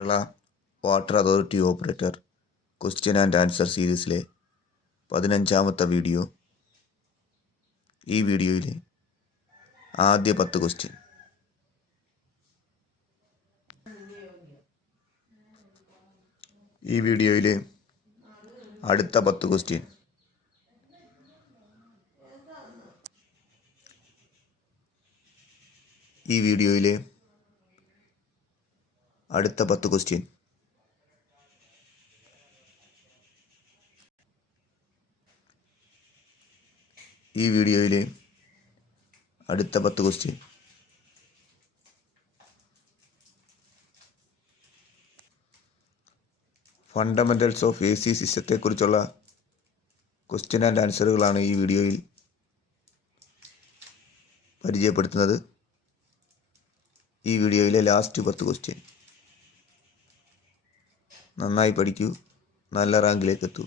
Kerala water authority operator question and answer സീരീസിലെ 15ാമത്തെ video. ഈ വീഡിയോയിൽ ആദ്യ 10 ക്വസ്റ്റ്യൻ, ഈ വീഡിയോയിൽ അടുത്ത 10 ക്വസ്റ്റ്യൻ, ഈ വീഡിയോയിൽ അടുത്ത 10 ക്വസ്റ്റ്യൻ, ഈ വീഡിയോയിൽ അടുത്ത 10 ക്വസ്റ്റ്യൻ, ഫണ്ടമെൻ്റൽസ് ഓഫ് AC സിസ്റ്റത്തെക്കുറിച്ചുള്ള ക്വസ്റ്റ്യൻ ആൻഡ് ആൻസറുകളാണ് ഈ വീഡിയോയിൽ പരിചയപ്പെടുത്തുന്നത്. ഈ വീഡിയോയിലെ ലാസ്റ്റ് 10 ക്വസ്റ്റ്യൻ. നന്നായി പഠിക്കൂ, നല്ല റാങ്കിലേക്ക് എത്തൂ.